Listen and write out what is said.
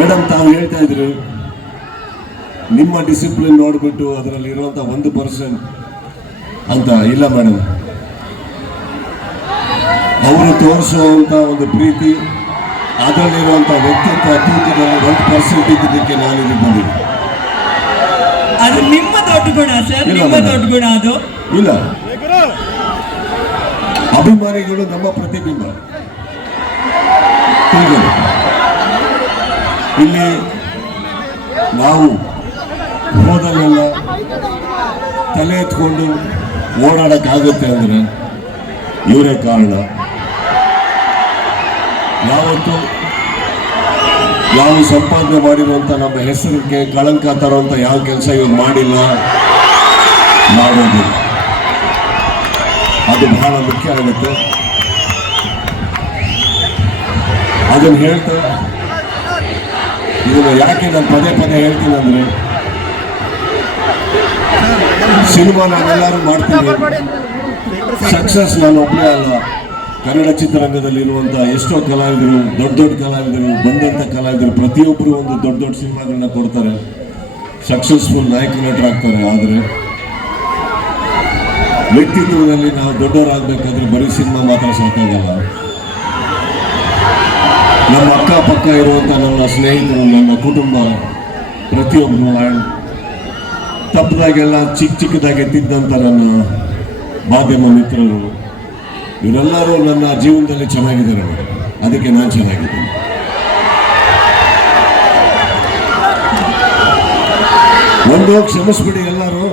Madam ತಾವು ಹೇಳ್ತಾ ಇದ್ರು ನಿಮ್ಮ ಡಿಸಿಪ್ಲಿನ್ ನೋಡಿಬಿಟ್ಟು ಅದರಲ್ಲಿ ಇರುವಂತ ಒಂದು ಪರ್ಸೆಂಟ್ ಅಂತ ಇಲ್ಲ ಮೇಡಮ್ ಅವರು ತೋರಿಸುವಂತ ಒಂದು ಪ್ರೀತಿ ಅದರಲ್ಲಿರುವಂಥ ವ್ಯಕ್ತಿತ್ವ ತೂಕದಲ್ಲಿ ಒಂದು ಪರ್ಸೆಂಟ್ ಇದ್ದಿದ್ದಕ್ಕೆ ನಾನು ಇಲ್ಲಿ ಬಂದಿದ್ದೆ ಅದು ನಿಮ್ಮ ದೊಡ್ಡ ಗುಣ ಸರ್ ನಿಮ್ಮ. ದೊಡ್ಡ ಗುಣ ಅದು. ಇಲ್ಲ. ಅಭಿಮಾನಿಗಳು ನಮ್ಮ ಪ್ರತಿಬಿಂಬ. ಇಲ್ಲಿ ನಾವು ಹೋದಲ್ಲೆಲ್ಲ ತಲೆ ಎತ್ಕೊಂಡು ಓಡಾಡೋಕ್ಕಾಗುತ್ತೆ ಅಂದರೆ ಇವರೇ ಕಾರಣ. ಯಾವತ್ತು ನಾವು ಸಂಪಾದನೆ ಮಾಡಿರುವಂಥ ನಮ್ಮ ಹೆಸರಿಗೆ ಕಳಂಕ ತರುವಂಥ ಯಾವ ಕೆಲಸ ಇವಾಗ ಮಾಡಿಲ್ಲ? ಮಾಡೋದಿಲ್ಲ. ಅದು ಬಹಳ ಮುಖ್ಯ ಆಗುತ್ತೆ. ಅದನ್ನು ಹೇಳ್ತಾ ಇದನ್ನು ಯಾಕೆ ನಾನು ಪದೇ ಪದೇ ಹೇಳ್ತೀನಿ ಅಂದ್ರೆ, ಸಿನಿಮಾ ನಾವೆಲ್ಲರೂ ಮಾಡ್ತೀವಿ ಸಕ್ಸಸ್ ನಾನು ಒಬ್ಬನೇ ಅಲ್ಲ. ಕನ್ನಡ ಚಿತ್ರರಂಗದಲ್ಲಿ ಇರುವಂತ ಎಷ್ಟೋ ಕಲಾವಿದರು, ದೊಡ್ಡ ದೊಡ್ಡ ಕಲಾವಿದರು, ಬಂದಂತ ಕಲಾವಿದರು, ಪ್ರತಿಯೊಬ್ಬರು ಒಂದು ದೊಡ್ಡ ದೊಡ್ಡ ಸಿನಿಮಾಗಳನ್ನ ಕೊಡ್ತಾರೆ. ಸಕ್ಸಸ್ಫುಲ್ ನಾಯಕ ನಟರಾಗ್ತಾರೆ ಆದರೆ, ವ್ಯಕ್ತಿತ್ವದಲ್ಲಿ ನಾವು ದೊಡ್ಡವರಾಗಬೇಕಾದ್ರೆ ಬರೀ ಸಿನಿಮಾ ಮಾತ್ರ ಸಾಕಾಗಲ್ಲ. ನಮ್ಮ ಅಕ್ಕಪಕ್ಕ ಇರುವಂಥ ನನ್ನ ಸ್ನೇಹಿತರು ನನ್ನ ಕುಟುಂಬ, ಪ್ರತಿಯೊಬ್ಬರು ತಪ್ಪದಾಗೆಲ್ಲ ಚಿಕ್ಕ ಚಿಕ್ಕದಾಗಿ ತಿದ್ದಂಥ ನನ್ನ ಮಾಧ್ಯಮ ಮಿತ್ರರು, ಇವರೆಲ್ಲರೂ ನನ್ನ ಜೀವನದಲ್ಲಿ ಚೆನ್ನಾಗಿದ್ದಾರೆ ಅದಕ್ಕೆ ನಾನು ಚೆನ್ನಾಗಿದ್ದೀನಿ. ಒಂದು ಕ್ಷಮಿಸ್ಬಿಡಿ ಎಲ್ಲರೂ.